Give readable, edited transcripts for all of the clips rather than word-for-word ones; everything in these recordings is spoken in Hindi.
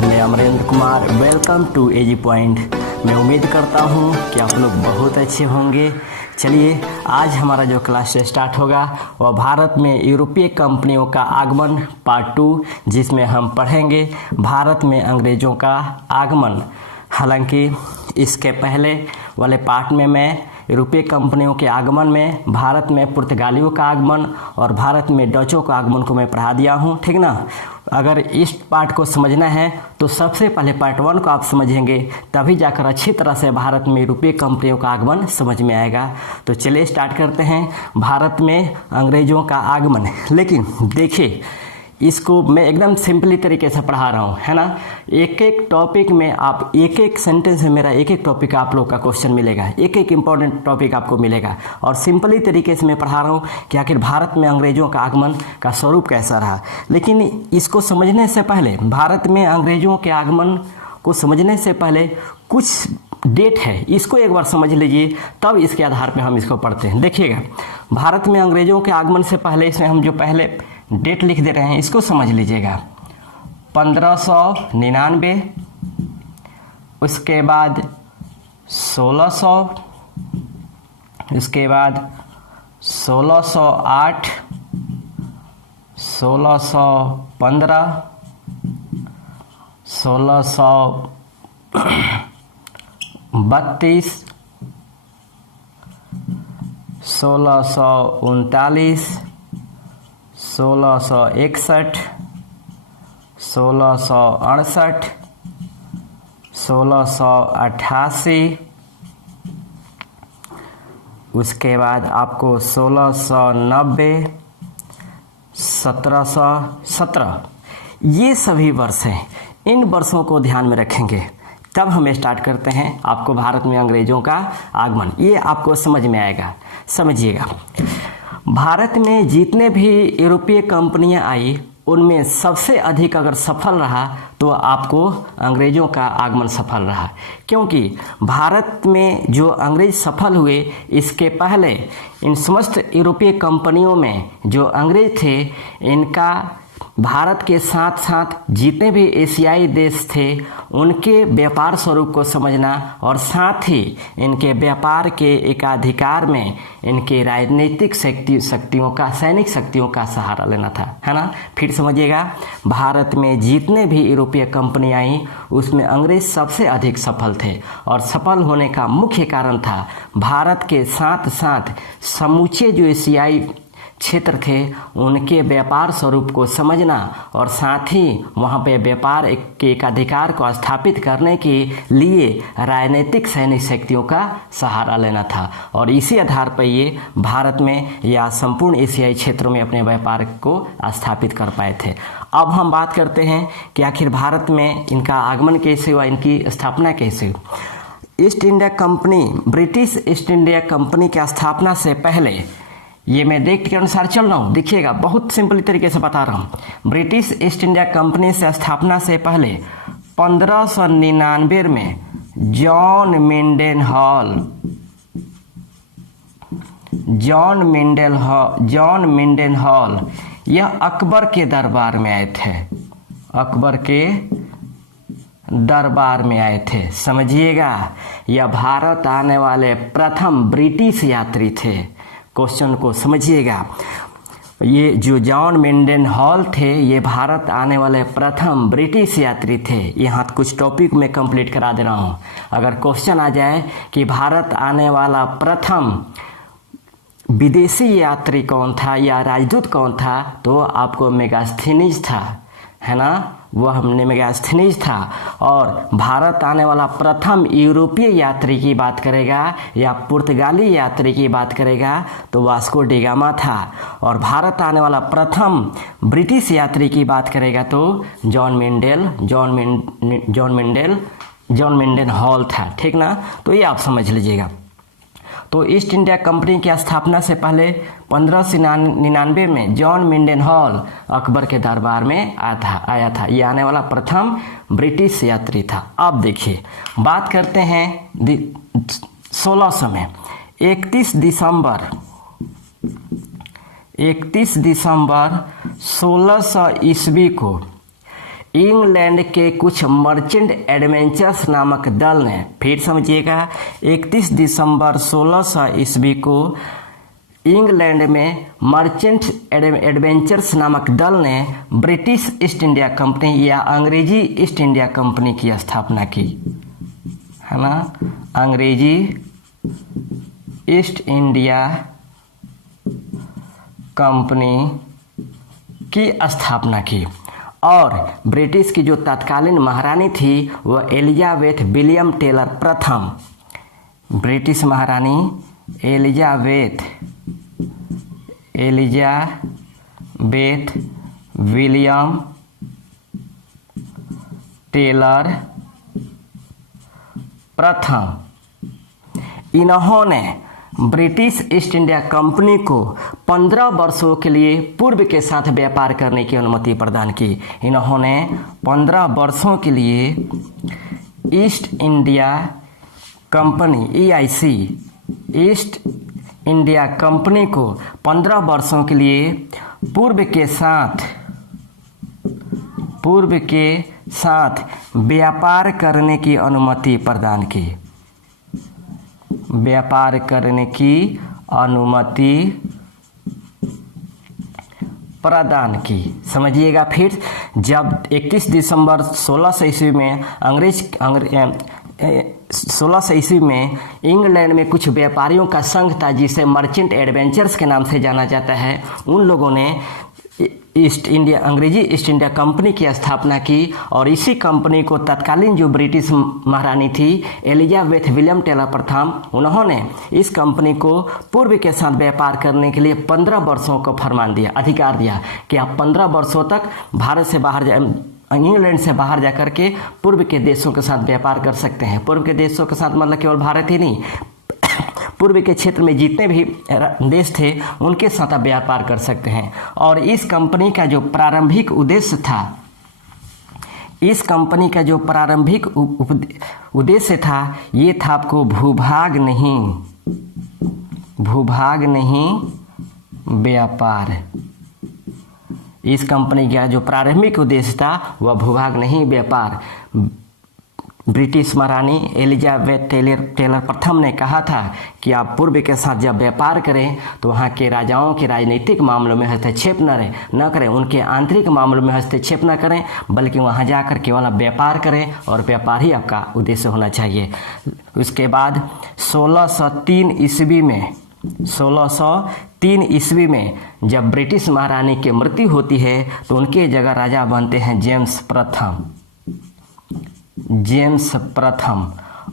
मैं Amarendra Kumar, welcome to AG point. मैं उम्मीद करता हूँ कि आप लोग बहुत अच्छे होंगे। चलिए आज हमारा जो क्लास स्टार्ट होगा वह भारत में यूरोपीय कंपनियों का आगमन पार्ट 2, जिसमें हम पढ़ेंगे भारत में अंग्रेज़ों का आगमन। हालांकि इसके पहले वाले पार्ट में मैं यूरोपीय कंपनियों के आगमन में भारत में पुर्तगालियों का आगमन और भारत में डचों का आगमन को मैं पढ़ा दिया हूँ, ठीक ना। अगर इस पार्ट को समझना है तो सबसे पहले पार्ट 1 को आप समझेंगे, तभी जाकर अच्छी तरह से भारत में यूरोपीय कंपनियों का आगमन समझ में आएगा। तो चलिए स्टार्ट करते हैं भारत में अंग्रेज़ों का आगमन। लेकिन देखिए, इसको मैं एकदम सिंपली तरीके से पढ़ा रहा हूँ, है ना। एक एक टॉपिक में आप एक एक सेंटेंस में मेरा एक एक टॉपिक आप लोग का क्वेश्चन मिलेगा, एक एक इम्पॉर्टेंट टॉपिक आपको मिलेगा और सिंपली तरीके से मैं पढ़ा रहा हूँ कि आखिर भारत में अंग्रेज़ों का आगमन का स्वरूप कैसा रहा। लेकिन इसको समझने से पहले, भारत में अंग्रेज़ों के आगमन को समझने से पहले कुछ डेट है, इसको एक बार समझ लीजिए, तब इसके आधार पर हम इसको पढ़ते हैं। देखिएगा, भारत में अंग्रेज़ों के आगमन से पहले इसमें हम जो पहले डेट लिख दे रहे हैं इसको समझ लीजिएगा। 1599, उसके बाद 1600, उसके बाद 1608, 1615, 1632, 1639, 1661, 1668, 1688, उसके बाद आपको 1690, 1717, ये सभी वर्ष हैं। इन वर्षों को ध्यान में रखेंगे तब हम स्टार्ट करते हैं आपको भारत में अंग्रेज़ों का आगमन। ये आपको समझ में आएगा। समझिएगा, भारत में जितने भी यूरोपीय कंपनियां आई उनमें सबसे अधिक अगर सफल रहा तो आपको अंग्रेज़ों का आगमन सफल रहा, क्योंकि भारत में जो अंग्रेज़ सफल हुए इसके पहले इन समस्त यूरोपीय कंपनियों में जो अंग्रेज़ थे, इनका भारत के साथ साथ जितने भी एशियाई देश थे उनके व्यापार स्वरूप को समझना और साथ ही इनके व्यापार के एकाधिकार में इनके राजनीतिक शक्तियों का, सैनिक शक्तियों का सहारा लेना था, है ना। फिर समझिएगा, भारत में जितने भी यूरोपीय कंपनी आई उसमें अंग्रेज सबसे अधिक सफल थे और सफल होने का मुख्य कारण था भारत के साथ साथ समूचे जो एशियाई क्षेत्र थे उनके व्यापार स्वरूप को समझना और साथ ही वहाँ पे व्यापार के एक अधिकार को स्थापित करने के लिए राजनीतिक सैनिक शक्तियों का सहारा लेना था और इसी आधार पर ये भारत में या संपूर्ण एशियाई क्षेत्रों में अपने व्यापार को स्थापित कर पाए थे। अब हम बात करते हैं कि आखिर भारत में इनका आगमन कैसे हुआ, इनकी स्थापना कैसे हुई। East India company, British east India company की स्थापना से पहले, ये मैं डेट के अनुसार चल रहा हूँ, देखिएगा बहुत सिंपल तरीके से बता रहा हूँ। ब्रिटिश ईस्ट इंडिया कंपनी से स्थापना से पहले 1599 में जॉन मिंडेन हॉल यह अकबर के दरबार में आए थे, अकबर के दरबार में आए थे। समझिएगा, यह भारत आने वाले प्रथम ब्रिटिश यात्री थे। क्वेश्चन को समझिएगा, ये जो जॉन मिंडेन हॉल थे ये भारत आने वाले प्रथम ब्रिटिश यात्री थे। यहाँ कुछ टॉपिक में कंप्लीट करा दे रहा हूँ। अगर क्वेश्चन आ जाए कि भारत आने वाला प्रथम विदेशी यात्री कौन था या राजदूत कौन था, तो आपको मेगास्थनीज था, है ना, वह हमने मेगास्थनीज था। और भारत आने वाला प्रथम यूरोपीय यात्री की बात करेगा या पुर्तगाली यात्री की बात करेगा तो वास्को डी गामा था। और भारत आने वाला प्रथम ब्रिटिश यात्री की बात करेगा तो जॉन मिंडेन हॉल था, ठीक ना। तो ये आप समझ लीजिएगा। तो ईस्ट इंडिया कंपनी की स्थापना से पहले 1599 में जॉन मिंडेन हॉल अकबर के दरबार में आया था। ये आने वाला प्रथम ब्रिटिश यात्री था। अब देखिए, बात करते हैं 1600 में 31 दिसंबर 1600 ईस्वी को इंग्लैंड के कुछ मर्चेंट एडवेंचर्स नामक दल ने, फिर समझिएगा, 31 दिसंबर 1600 ईस्वी को इंग्लैंड में मर्चेंट एडवेंचर्स नामक दल ने ब्रिटिश ईस्ट इंडिया कंपनी या अंग्रेजी ईस्ट इंडिया कंपनी की स्थापना की, है ना, अंग्रेजी ईस्ट इंडिया कंपनी की स्थापना की। और ब्रिटिश की जो तत्कालीन महारानी थी वह एलिजाबेथ विलियम टेलर प्रथम, ब्रिटिश महारानी एलिजाबेथ विलियम टेलर प्रथम, इन्होंने ब्रिटिश ईस्ट इंडिया कंपनी को 15 वर्षों के लिए पूर्व के साथ व्यापार करने की अनुमति प्रदान की। इन्होंने 15 वर्षों के लिए east India company EIC east India company को 15 वर्षों के लिए पूर्व के साथ व्यापार करने की अनुमति प्रदान की, व्यापार करने की अनुमति प्रदान की। समझिएगा, फिर जब 31 दिसंबर 1600 ईस्वी में 1600 ईस्वी में इंग्लैंड में कुछ व्यापारियों का संघ था जिसे मर्चेंट एडवेंचर्स के नाम से जाना जाता है, उन लोगों ने अंग्रेजी ईस्ट इंडिया कंपनी की स्थापना की। और इसी कंपनी को तत्कालीन जो ब्रिटिश महारानी थी एलिजाबेथ विलियम टेलर प्रथम, उन्होंने इस कंपनी को पूर्व के साथ व्यापार करने के लिए 15 वर्षों का फरमान दिया, अधिकार दिया कि आप 15 वर्षों तक भारत से बाहर इंग्लैंड से बाहर जाकर के पूर्व के देशों के साथ व्यापार कर सकते हैं। पूर्व के देशों के साथ मतलब केवल भारत ही नहीं, पूर्व के क्षेत्र में जितने भी देश थे उनके साथ आप व्यापार कर सकते हैं। और इस कंपनी का जो प्रारंभिक उद्देश्य था, इस कंपनी का जो प्रारंभिक उद्देश्य था ये था आपको भूभाग नहीं व्यापार। इस कंपनी का जो प्रारंभिक उद्देश्य था वह भूभाग नहीं व्यापार। ब्रिटिश महारानी एलिजाबेथ टेलर प्रथम ने कहा था कि आप पूर्व के साथ जब व्यापार करें तो वहाँ के राजाओं के राजनीतिक मामलों में हस्तक्षेप न करें, उनके आंतरिक मामलों में हस्तक्षेप न करें, बल्कि वहाँ जाकर केवल आप व्यापार करें और व्यापार ही आपका उद्देश्य होना चाहिए। उसके बाद 1603 ईस्वी में जब ब्रिटिश महारानी की मृत्यु होती है तो उनके जगह राजा बनते हैं जेम्स प्रथम।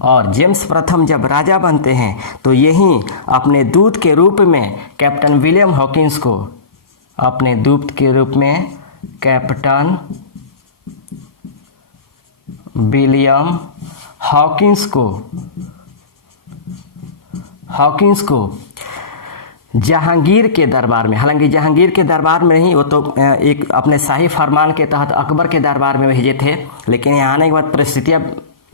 और जेम्स प्रथम जब राजा बनते हैं तो यही अपने दूत के रूप में कैप्टन विलियम हॉकिंस को, अपने दूत के रूप में कैप्टन विलियम हॉकिंस को जहांगीर के दरबार में, हालांकि जहांगीर के दरबार में नहीं, वो तो एक अपने शाही फरमान के तहत अकबर के दरबार में भेजे थे, लेकिन यहाँ आने के बाद परिस्थितियाँ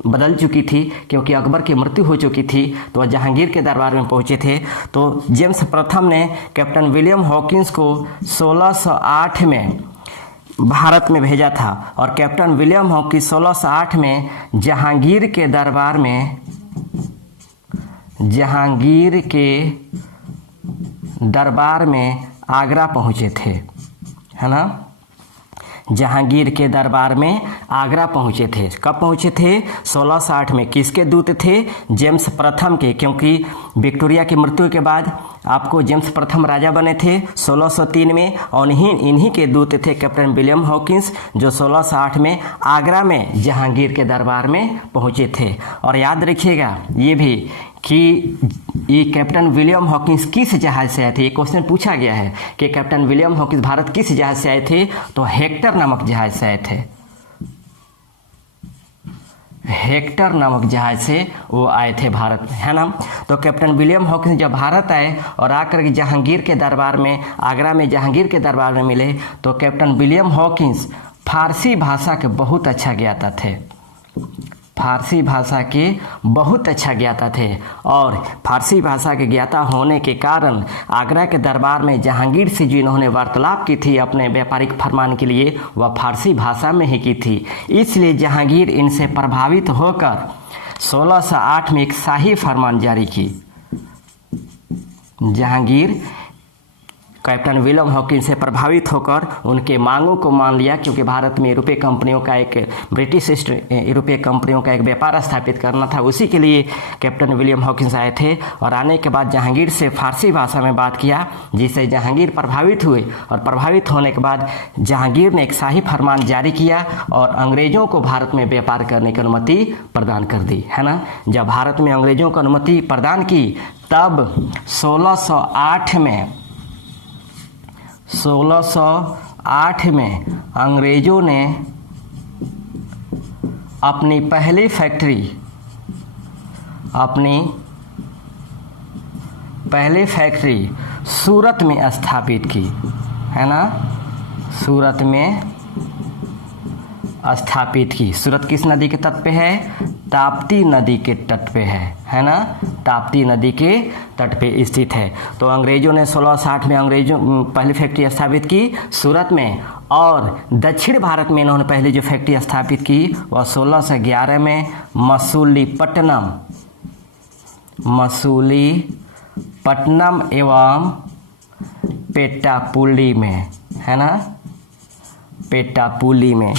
बदल चुकी थी क्योंकि अकबर की मृत्यु हो चुकी थी, तो वह जहांगीर के दरबार में पहुँचे थे। तो जेम्स प्रथम ने कैप्टन विलियम हॉकिंस को 1608 में भारत में भेजा था और कैप्टन विलियम हॉकिंस 1608 में जहांगीर के दरबार में आगरा पहुँचे थे, है ना। जहांगीर के दरबार में आगरा पहुँचे थे। कब पहुँचे थे? 1608 में। किसके दूत थे? जेम्स प्रथम के, क्योंकि विक्टोरिया की मृत्यु के बाद आपको जेम्स प्रथम राजा बने थे 1603 में, और इन्हीं के दूत थे कैप्टन विलियम हॉकिंस, जो 1608 में आगरा में जहांगीर के दरबार में पहुँचे थे। और याद रखिएगा ये भी कि ये कैप्टन विलियम हॉकिंस किस जहाज से आए थे। ये क्वेश्चन पूछा गया है कि कैप्टन विलियम हॉकिंस भारत किस जहाज से आए थे, तो हेक्टर नामक जहाज से आए थे। हेक्टर नामक जहाज से वो आए थे भारत में, है ना। तो कैप्टन विलियम हॉकिंस जब भारत आए और आकर के जहांगीर के दरबार में, आगरा में जहांगीर के दरबार में मिले, तो कैप्टन विलियम हॉकिंस फारसी भाषा के बहुत अच्छा ज्ञाता थे। फारसी भाषा के बहुत अच्छा ज्ञाता थे और फारसी भाषा के ज्ञाता होने के कारण आगरा के दरबार में जहांगीर से जो इन्होंने वार्तालाप की थी अपने व्यापारिक फरमान के लिए, वह फारसी भाषा में ही की थी। इसलिए जहांगीर इनसे प्रभावित होकर 1608 में एक शाही फरमान जारी की। जहांगीर कैप्टन विलियम हॉकिंस से प्रभावित होकर उनके मांगों को मान लिया, क्योंकि भारत में यूरोपीय कंपनियों का एक यूरोपीय कंपनियों का एक व्यापार स्थापित करना था। उसी के लिए कैप्टन विलियम हॉकिंस आए थे और आने के बाद जहांगीर से फारसी भाषा में बात किया, जिससे जहांगीर प्रभावित हुए और प्रभावित होने के बाद जहांगीर ने एक शाही फरमान जारी किया और अंग्रेजों को भारत में व्यापार करने की अनुमति प्रदान कर दी, है ना। जब भारत में अंग्रेजों को अनुमति प्रदान की तब 1608 में अंग्रेजों ने अपनी पहली फैक्ट्री सूरत में स्थापित की, है ना। सूरत में स्थापित की। सूरत किस नदी के तट पे है? ताप्ती नदी के तट पे है ना। ताप्ती नदी के तट पे स्थित है। तो अंग्रेजों ने 1660 में पहली फैक्ट्री स्थापित की सूरत में, और दक्षिण भारत में इन्होंने पहली जो फैक्ट्री स्थापित की वह 1611 में मसूलीपट्टनम एवं पेट्टापुली में, है ना, पेट्टापुली में।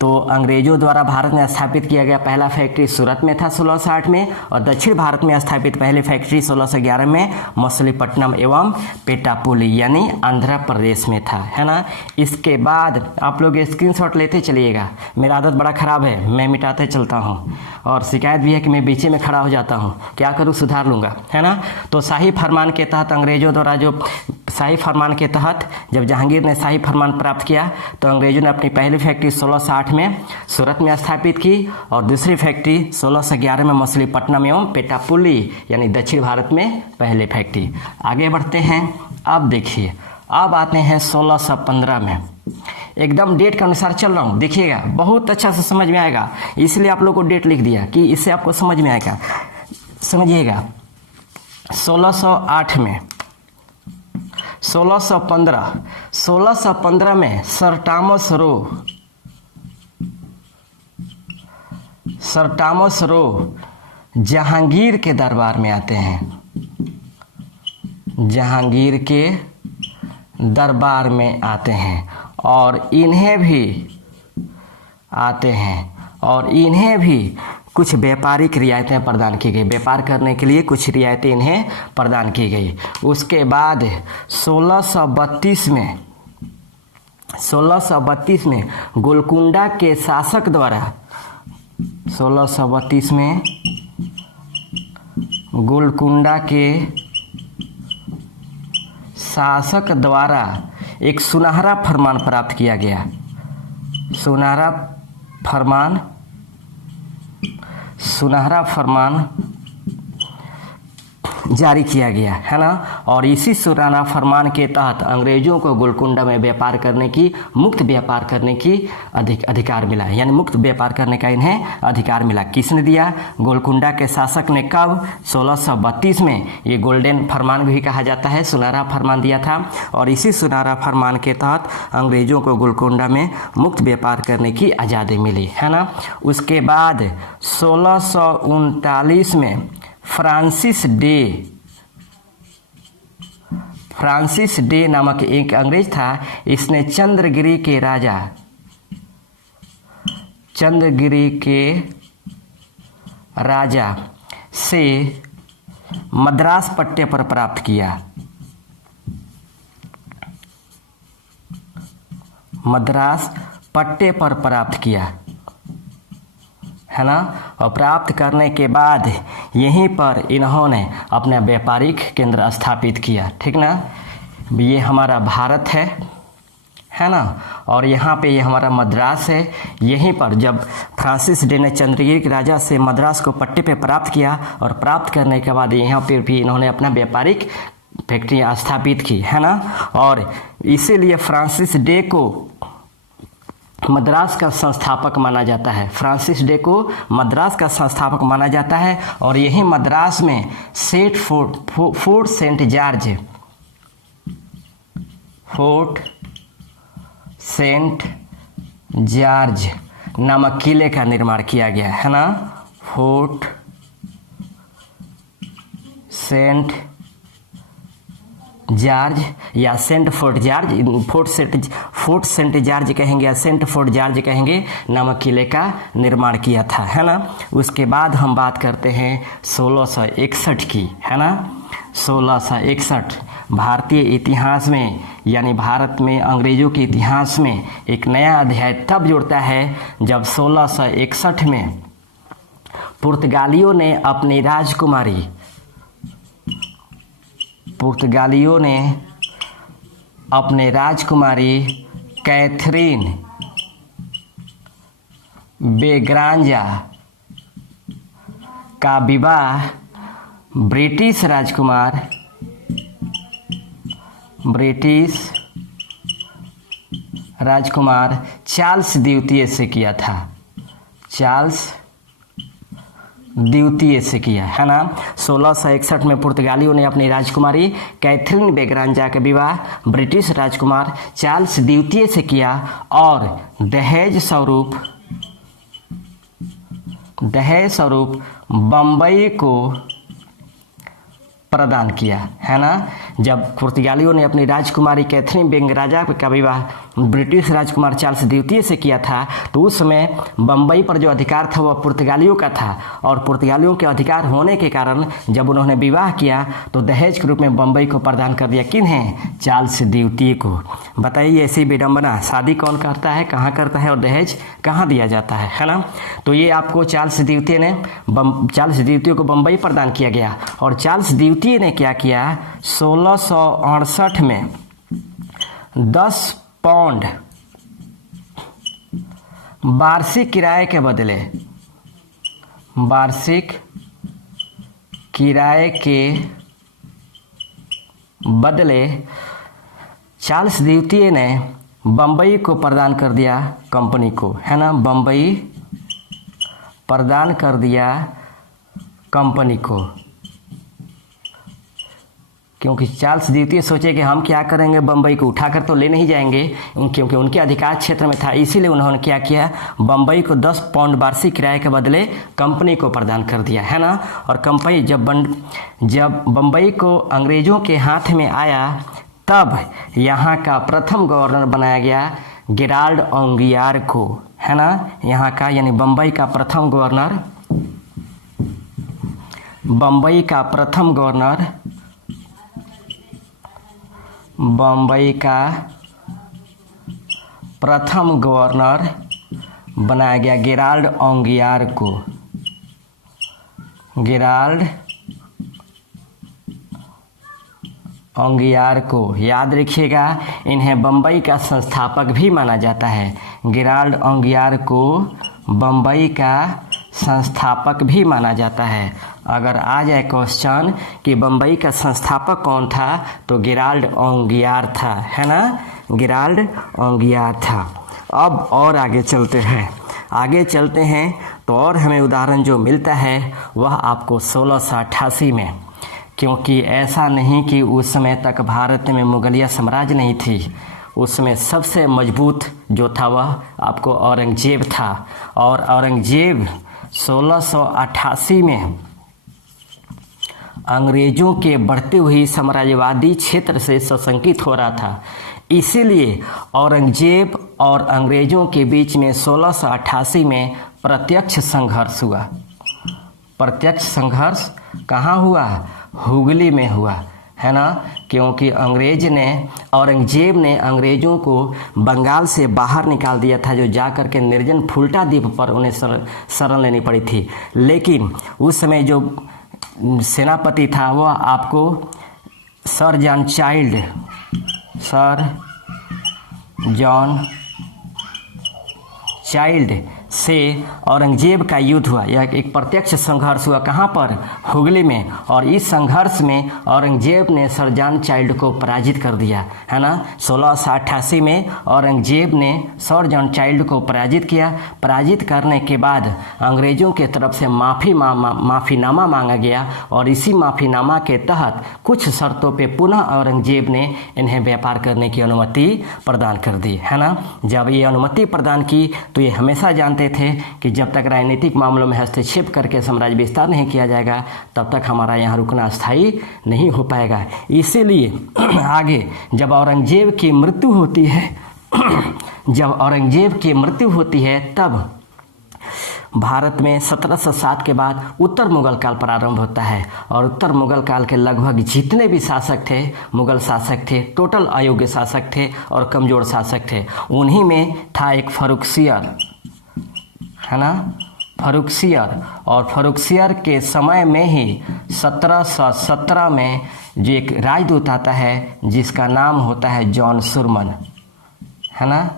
तो अंग्रेजों द्वारा भारत में स्थापित किया गया पहला फैक्ट्री सूरत में था 1660 में, और दक्षिण भारत में स्थापित पहली फैक्ट्री 1611 में मछलीपट्टनम एवं पेट्टापुली यानी आंध्र प्रदेश में था, है ना। इसके बाद आप लोग स्क्रीनशॉट लेते चलिएगा। मेरा आदत बड़ा ख़राब है, मैं मिटाते चलता हूँ और शिकायत भी है कि मैं बीचे में खड़ा हो जाता हूँ। क्या करूँ, सुधार लूँगा, है ना। तो शाही फरमान के तहत अंग्रेजों द्वारा शाही फरमान के तहत जब जहांगीर ने शाही फरमान प्राप्त किया तो अंग्रेजों ने अपनी पहली फैक्ट्री 1660 में सूरत में स्थापित की और दूसरी फैक्ट्री 1611 में मछलीपट्टनम एवं पेट्टापुली यानी दक्षिण भारत में पहले फैक्ट्री। आगे बढ़ते हैं। अब देखिए, अब आते हैं 1615 में। एकदम डेट के अनुसार चल रहा हूँ, देखिएगा बहुत अच्छा से समझ में आएगा, इसलिए आप लोग को डेट लिख दिया कि इससे आपको समझ में आएगा। समझिएगा 1608 में 1615 में सर टॉमस रो जहांगीर के दरबार में आते हैं। जहांगीर के दरबार में आते हैं और इन्हें भी कुछ व्यापारिक रियायतें प्रदान की गई। व्यापार करने के लिए कुछ रियायतें इन्हें प्रदान की गई। उसके बाद 1632 में गोलकुंडा के शासक द्वारा 1632 में गोलकुंडा के शासक द्वारा एक सुनहरा फरमान प्राप्त किया गया। सुनहरा फरमान जारी किया गया, है ना। और इसी सुनहरा फरमान के तहत अंग्रेजों को गोलकुंडा में व्यापार करने की, मुक्त व्यापार करने की अधिकार मिला, यानी मुक्त व्यापार करने का इन्हें अधिकार मिला। किसने दिया? गोलकुंडा के शासक ने। कब? 1632 में। ये गोल्डन फरमान भी कहा जाता है, सुनहरा फरमान दिया था। और इसी सुनहरा फरमान के तहत अंग्रेजों को गोलकुंडा में मुक्त व्यापार करने की आज़ादी मिली, है ना। उसके बाद 1639 में फ्रांसिस डे नामक एक अंग्रेज था। इसने चंद्रगिरी के राजा से मद्रास पट्टे पर प्राप्त किया। मद्रास पट्टे पर प्राप्त किया, है ना। और प्राप्त करने के बाद यहीं पर इन्होंने अपना व्यापारिक केंद्र स्थापित किया, ठीक ना। ये हमारा भारत है ना, और यहाँ पे ये हमारा मद्रास है। यहीं पर जब फ्रांसिस डे ने चंद्रगिरी के राजा से मद्रास को पट्टे पे प्राप्त किया और प्राप्त करने के बाद यहाँ पे भी इन्होंने अपना व्यापारिक फैक्ट्रियाँ स्थापित की, है ना। और इसीलिए फ्रांसिस डे को मद्रास का संस्थापक माना जाता है। फ्रांसिस डे को मद्रास का संस्थापक माना जाता है और यही मद्रास में फोर्ट सेंट जॉर्ज नामक किले का निर्माण किया गया है ना। फोर्ट सेंट जॉर्ज या फोर्ट सेंट जॉर्ज कहेंगे या सेंट फोर्ट जॉर्ज कहेंगे नामक किले का निर्माण किया था, है ना। उसके बाद हम बात करते हैं 1661 की, है ना। 1661 भारतीय इतिहास में यानी भारत में अंग्रेजों के इतिहास में एक नया अध्याय तब जुड़ता है जब 1661 में पुर्तगालियों ने अपने राजकुमारी कैथरीन बेग्रांजा का विवाह ब्रिटिश राजकुमार चार्ल्स द्वितीय से किया था। चार्ल्स द्वितीय से किया, है ना। 1661 में पुर्तगालियों ने अपनी राजकुमारी कैथरीन बेग्रांजा का विवाह ब्रिटिश राजकुमार चार्ल्स द्वितीय से किया और दहेज स्वरूप बम्बई को प्रदान किया, है ना। जब पुर्तगालियों ने अपनी राजकुमारी कैथरीन बेग्रांजा का विवाह ब्रिटिश राजकुमार चार्ल्स द्वितीय से किया था तो उस समय बम्बई पर जो अधिकार था वह पुर्तगालियों का था और पुर्तगालियों के अधिकार होने के कारण जब उन्होंने विवाह किया तो दहेज के रूप में बम्बई को प्रदान कर दिया। किन्हें? चार्ल्स द्वितीय को। बताइए ऐसी विडंबना, शादी कौन करता है, कहाँ करता है और दहेज कहाँ दिया जाता है ना। तो ये आपको चार्ल्स द्वितीय को बम्बई प्रदान किया गया और चार्ल्स द्वितीय ने क्या किया, 1668 में 10 पाउंड वार्षिक किराए के बदले चार्ल्स द्वितीय ने बम्बई को प्रदान कर दिया कंपनी को, है ना। बम्बई प्रदान कर दिया कंपनी को क्योंकि चार्ल्स द्वितीय सोचे कि हम क्या करेंगे, बम्बई को उठाकर तो ले नहीं जाएंगे क्योंकि उनके अधिकार क्षेत्र में था। इसीलिए उन्होंने क्या किया, बम्बई को 10 पाउंड वार्षिक किराए के बदले कंपनी को प्रदान कर दिया, है ना। और कंपनी जब बम्बई को अंग्रेजों के हाथ में आया तब यहाँ का प्रथम गवर्नर बनाया गया गेराल्ड ओंगियार को, है ना। यहाँ का यानी बम्बई का प्रथम गवर्नर बनाया गया गेराल्ड ओंगियार को। याद रखिएगा, इन्हें बम्बई का संस्थापक भी माना जाता है। गेराल्ड ओंगियार को बम्बई का संस्थापक भी माना जाता है। अगर आ जाए क्वेश्चन कि बम्बई का संस्थापक कौन था तो गेराल्ड ओंगियार था, है ना। गेराल्ड ओंगियार था। अब और आगे चलते हैं तो और हमें उदाहरण जो मिलता है वह आपको 1688 में, क्योंकि ऐसा नहीं कि उस समय तक भारत में मुगलिया साम्राज्य नहीं थी। उसमें सबसे मजबूत जो था वह आपको औरंगजेब था और औरंगजेब 1688 में अंग्रेजों के बढ़ते हुए साम्राज्यवादी क्षेत्र से सशंकित हो रहा था। इसीलिए औरंगजेब और अंग्रेजों के बीच में 1688 में प्रत्यक्ष संघर्ष हुआ। प्रत्यक्ष संघर्ष कहाँ हुआ? हुगली में हुआ, है ना। क्योंकि औरंगजेब ने अंग्रेजों को बंगाल से बाहर निकाल दिया था, जो जाकर के निर्जन फुल्टा द्वीप पर उन्हें शरण लेनी पड़ी थी। लेकिन उस समय जो सेनापति था वह आपको सर जॉन चाइल्ड से औरंगजेब का युद्ध हुआ। यह एक प्रत्यक्ष संघर्ष हुआ, कहाँ पर? हुगली में। और इस संघर्ष में औरंगजेब ने सर जॉन चाइल्ड को पराजित कर दिया, है ना। 1688 में औरंगजेब ने सर जॉन चाइल्ड को पराजित किया। पराजित करने के बाद अंग्रेज़ों के तरफ से माफ़ीनामा मांगा गया और इसी माफ़ीनामा के तहत कुछ शर्तों पे पुनः औरंगजेब ने इन्हें व्यापार करने की अनुमति प्रदान कर दी, है ना। जब ये अनुमति प्रदान की तो ये हमेशा जानते थे कि जब तक राजनीतिक मामलों में हस्तक्षेप करके साम्राज्य विस्तार नहीं किया जाएगा तब तक हमारा यहाँ रुकना स्थायी नहीं हो पाएगा। इसीलिए आगे जब औरंगजेब की मृत्यु होती है जब औरंगजेब की मृत्यु होती है तब भारत में 1707 के बाद उत्तर मुगल काल प्रारंभ होता है। और उत्तर मुगल काल के लगभग जितने भी शासक थे, मुगल शासक थे, टोटल अयोग्य शासक थे और कमज़ोर शासक थे। उन्हीं में था एक फर्रुखसियर, है ना, फर्रुखसियर। और फर्रुखसियर के समय में ही 1717 में जो एक राजदूत आता है जिसका नाम होता है जॉन सुरमन, है ना।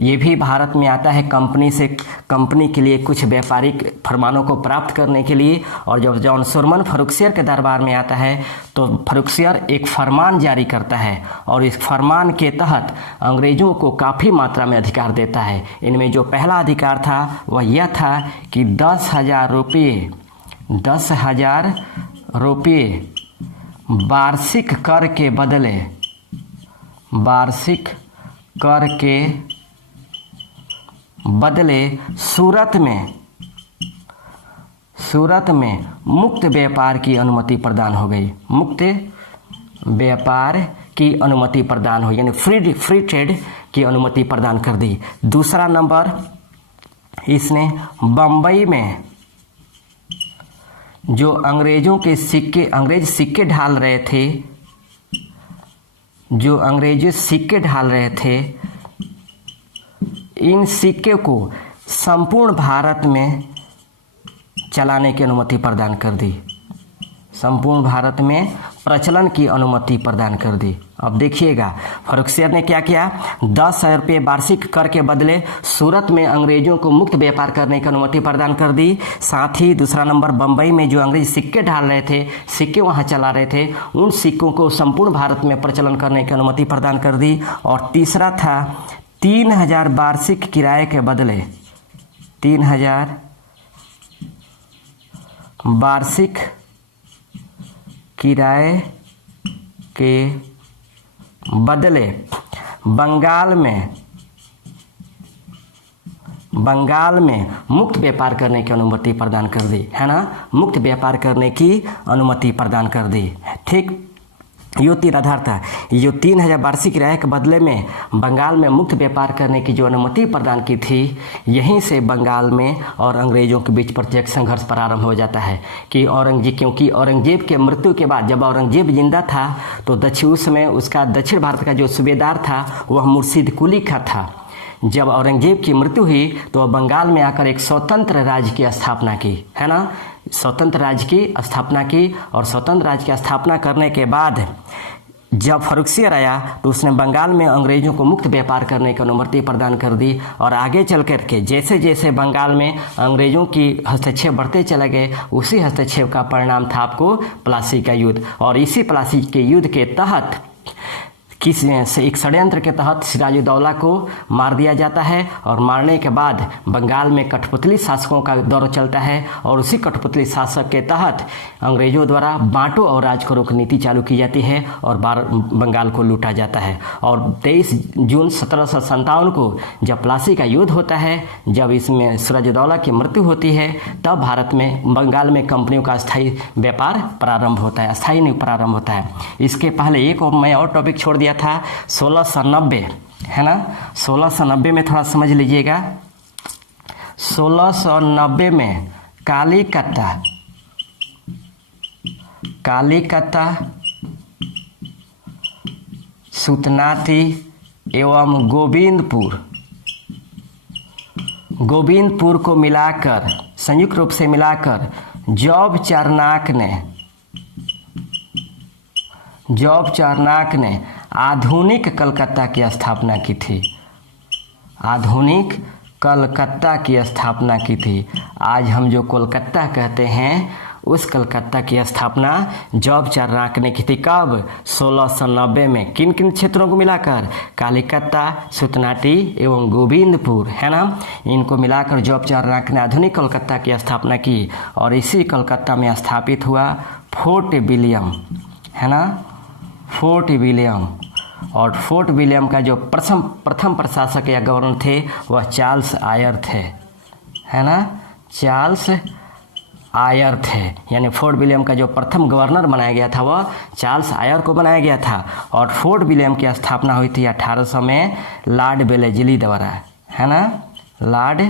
ये भी भारत में आता है कंपनी के लिए कुछ व्यापारिक फरमानों को प्राप्त करने के लिए। और जब जॉन सुरमन फर्रुखसियर के दरबार में आता है तो फर्रुखसियर एक फरमान जारी करता है और इस फरमान के तहत अंग्रेज़ों को काफ़ी मात्रा में अधिकार देता है। इनमें जो पहला अधिकार था वह यह था कि 10,000 रुपये वार्षिक कर के बदले सूरत में मुक्त व्यापार की अनुमति प्रदान हो गई। मुक्त व्यापार की अनुमति प्रदान हुई, यानी फ्री ट्रेड की अनुमति प्रदान कर दी। दूसरा नंबर, इसने बम्बई में जो अंग्रेज सिक्के ढाल रहे थे, इन सिक्के को संपूर्ण भारत में चलाने की अनुमति प्रदान कर दी, संपूर्ण भारत में प्रचलन की अनुमति प्रदान कर दी। अब देखिएगा फर्रुखसियर ने क्या किया, 10,000 रुपये वार्षिक कर के बदले सूरत में अंग्रेजों को मुक्त व्यापार करने की अनुमति प्रदान कर दी। साथ ही दूसरा नंबर, बम्बई में जो अंग्रेज सिक्के ढाल रहे थे, सिक्के वहाँ चला रहे थे, उन सिक्कों को संपूर्ण भारत में प्रचलन करने की अनुमति प्रदान कर दी। और तीसरा था 3,000 वार्षिक किराए के बदले 3,000 वार्षिक किराए के बदले बंगाल में मुक्त व्यापार करने की अनुमति प्रदान कर दी, है ना। मुक्त व्यापार करने की अनुमति प्रदान कर दी, ठीक। यो 3 आधार था। ये 3,000 वार्षिक किराए के बदले में बंगाल में मुक्त व्यापार करने की जो अनुमति प्रदान की थी, यहीं से बंगाल में और अंग्रेज़ों के बीच प्रत्यक्ष संघर्ष प्रारंभ हो जाता है क्योंकि औरंगजेब के मृत्यु के बाद, जब औरंगजेब जिंदा था तो उस समय उसका दक्षिण भारत का जो सूबेदार था वह मुर्शिद कुली का था। जब औरंगजेब की मृत्यु हुई तो वह बंगाल में आकर एक स्वतंत्र राज्य की स्थापना की, है ना। स्वतंत्र राज्य की स्थापना की और स्वतंत्र राज्य की स्थापना करने के बाद जब फर्रुखसियर आया तो उसने बंगाल में अंग्रेज़ों को मुक्त व्यापार करने की अनुमति प्रदान कर दी। और आगे चल कर के जैसे जैसे बंगाल में अंग्रेज़ों की हस्तक्षेप बढ़ते चले गए, उसी हस्तक्षेप का परिणाम था आपको प्लासी का युद्ध। और इसी प्लासी के युद्ध के तहत एक षड्यंत्र के तहत सिराजुद्दौला को मार दिया जाता है और मारने के बाद बंगाल में कठपुतली शासकों का दौर चलता है और उसी कठपुतली शासक के तहत अंग्रेजों द्वारा बांटो और राज करो की नीति चालू की जाती है और बंगाल को लूटा जाता है। और 23 जून 1757 को जब प्लासी का युद्ध होता है, जब इसमें सिराजुद्दौला की मृत्यु होती है, तब भारत में बंगाल में कंपनियों का अस्थायी व्यापार प्रारंभ होता है, अस्थायी नहीं प्रारंभ होता है। इसके पहले एक मैं और टॉपिक छोड़ दिया था 1690, है ना। 1690 में थोड़ा समझ लीजिएगा। 1690 में कालीकता, सुतनाती एवं गोविंदपुर को मिलाकर, संयुक्त रूप से मिलाकर जॉब चार्नाक ने आधुनिक कलकत्ता की स्थापना की थी। आधुनिक कलकत्ता की स्थापना की थी। आज हम जो कोलकाता कहते हैं उस कलकत्ता की स्थापना जॉब चार्राक ने की थी। कब? 1690 में। किन किन क्षेत्रों को मिलाकर? कालीकत्ता, सुतनाटी एवं गोविंदपुर, है ना, इनको मिलाकर जॉब चार्राक ने आधुनिक कलकत्ता की स्थापना की। और इसी कलकत्ता में स्थापित हुआ फोर्ट विलियम, है ना, फोर्ट विलियम। और फोर्ट विलियम का जो प्रथम प्रशासक या गवर्नर थे वह चार्ल्स आयर थे, है ना, चार्ल्स आयर थे। यानी फोर्ट विलियम का जो प्रथम गवर्नर बनाया गया था वह चार्ल्स आयर को बनाया गया था। और फोर्ट विलियम की स्थापना हुई थी 1800 में लॉर्ड वेलेस्ली द्वारा, है ना, लॉर्ड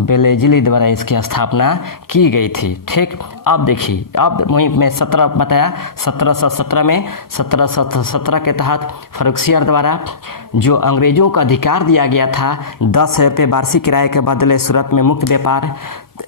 वेलेस्ली द्वारा इसकी स्थापना की गई थी। ठीक, अब देखिए, अब वहीं मैं 17 बताया, 1717 में 1717 के तहत फर्रुखसियर द्वारा जो अंग्रेजों को अधिकार दिया गया था 10,000 रुपये वार्षिक किराए के बदले सूरत में मुक्त व्यापार,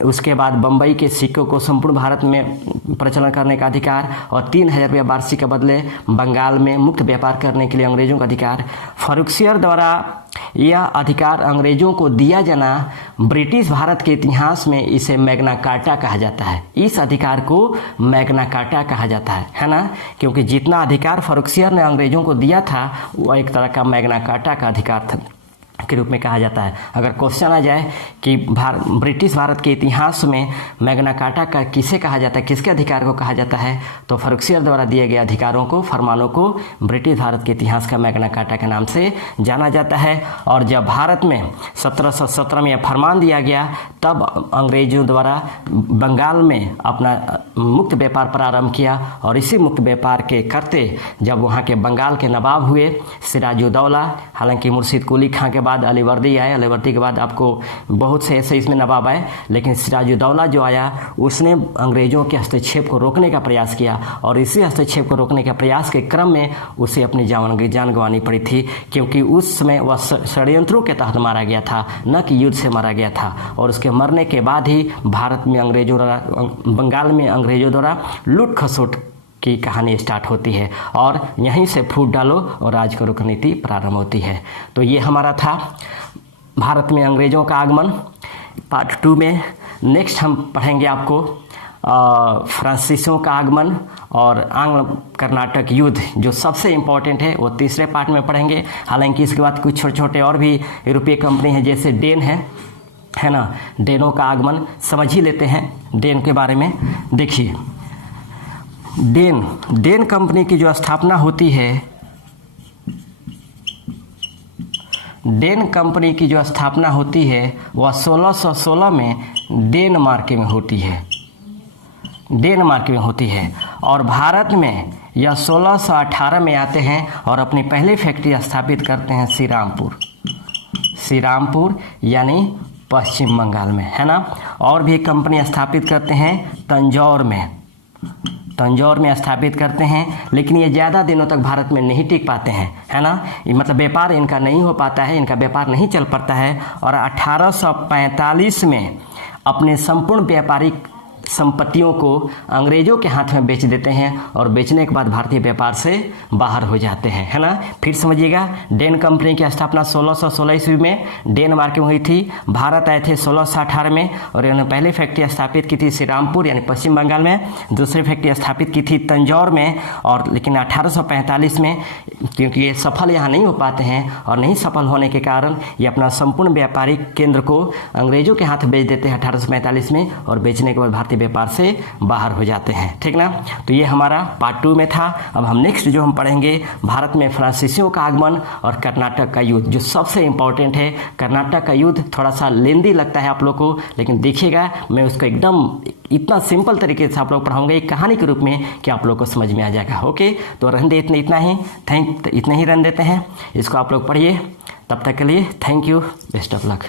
उसके बाद बम्बई के सिक्कों को संपूर्ण भारत में प्रचलन करने का अधिकार और 3,000 रुपये वार्षिक के बदले बंगाल में मुक्त व्यापार करने के लिए अंग्रेजों का अधिकार। फर्रुखसियर द्वारा यह अधिकार अंग्रेजों को दिया जाना ब्रिटिश भारत के इतिहास में इसे मैग्ना कार्टा कहा जाता है। इस अधिकार को मैग्ना कार्टा कहा जाता है ना, क्योंकि जितना अधिकार फर्रुखसियर ने अंग्रेजों को दिया था वह एक तरह का मैग्ना कार्टा का अधिकार था के रूप में कहा जाता है। अगर क्वेश्चन आ जाए कि ब्रिटिश भारत के इतिहास में मैग्ना कार्टा का किसे कहा जाता है, किसके अधिकार को कहा जाता है, तो फर्रुखसियर द्वारा दिए गए अधिकारों को, फरमानों को ब्रिटिश भारत के इतिहास का मैग्ना कार्टा के नाम से जाना जाता है। और जब भारत में 1717 में यह फरमान दिया गया तब अंग्रेजों द्वारा बंगाल में अपना मुक्त व्यापार प्रारंभ किया। और इसी मुक्त व्यापार के करते जब वहाँ के बंगाल के नवाब हुए सिराजुद्दौला, हालांकि मुर्शिद कुली खां के बाद अलीवर्दी आए, अलीवर्दी के बाद आपको बहुत से ऐसे इसमें नवाब आए, लेकिन सिराजुद्दौला जो आया उसने अंग्रेजों के हस्तक्षेप को रोकने का प्रयास किया। और इसी हस्तक्षेप को रोकने के प्रयास के क्रम में उसे अपनी जान गंवानी पड़ी थी, क्योंकि उस समय वह षड्यंत्रों के तहत मारा गया था, न कि युद्ध से मारा गया था। और उसके मरने के बाद ही भारत में अंग्रेजों द्वारा, बंगाल में अंग्रेजों द्वारा लूट खसोट की कहानी स्टार्ट होती है और यहीं से फूट डालो और राज करो की नीति प्रारंभ होती है। तो ये हमारा था भारत में अंग्रेजों का आगमन। पार्ट 2 में नेक्स्ट हम पढ़ेंगे आपको फ्रांसीसियों का आगमन और आंग्ल कर्नाटक युद्ध, जो सबसे इम्पोर्टेंट है वो तीसरे पार्ट में पढ़ेंगे। हालांकि इसके बाद कुछ छोटे छोटे और भी यूरोपीय कंपनी हैं, जैसे डेन है ना, डेनों का आगमन समझ ही लेते हैं। डेन के बारे में देखिए, डेन कंपनी की जो स्थापना होती है, डेन कंपनी की जो स्थापना होती है वह 1616 में डेनमार्क में होती है, डेनमार्क में होती है। और भारत में यह 1618 में आते हैं और अपनी पहली फैक्ट्री स्थापित करते हैं श्रीरामपुर यानी पश्चिम बंगाल में, है ना। और भी एक कंपनी स्थापित करते हैं तंजौर में स्थापित करते हैं, लेकिन ये ज़्यादा दिनों तक भारत में नहीं टिक पाते हैं, है ना। मतलब व्यापार इनका नहीं हो पाता है, इनका व्यापार नहीं चल पाता है। और 1845 में अपने संपूर्ण व्यापारिक संपत्तियों को अंग्रेजों के हाथ में बेच देते हैं और बेचने के बाद भारतीय व्यापार से बाहर हो जाते हैं, है ना। फिर समझिएगा, डेन कंपनी की स्थापना 1616 ईस्वी में डेनमार्क में हुई थी। भारत आए थे 1618 में और इन्होंने पहली फैक्ट्री स्थापित की थी श्रीरामपुर यानी पश्चिम बंगाल में, दूसरी फैक्ट्री स्थापित की थी तंजौर में। और लेकिन 1845 में क्योंकि ये सफल यहाँ नहीं हो पाते हैं और नहीं सफल होने के कारण ये अपना संपूर्ण व्यापारिक केंद्र को अंग्रेजों के हाथ बेच देते हैं 1845 में, और बेचने के बाद भारतीय व्यापार से बाहर हो जाते हैं, ठीक ना। तो ये हमारा पार्ट 2 में था। अब हम नेक्स्ट जो हम पढ़ेंगे भारत में फ्रांसीसियों का आगमन और कर्नाटक का युद्ध, जो सबसे इंपॉर्टेंट है। कर्नाटक का युद्ध थोड़ा सा लेंदी लगता है आप लोग को, लेकिन देखिएगा मैं उसको एकदम इतना सिंपल तरीके से आप लोग पढ़ाऊंगा एक कहानी के रूप में कि आप लोग को समझ में आ जाएगा। ओके, तो रहने दे इतना ही, इतना ही रहने देते हैं, इसको आप लोग पढ़िए। तब तक के लिए thank you, best of luck.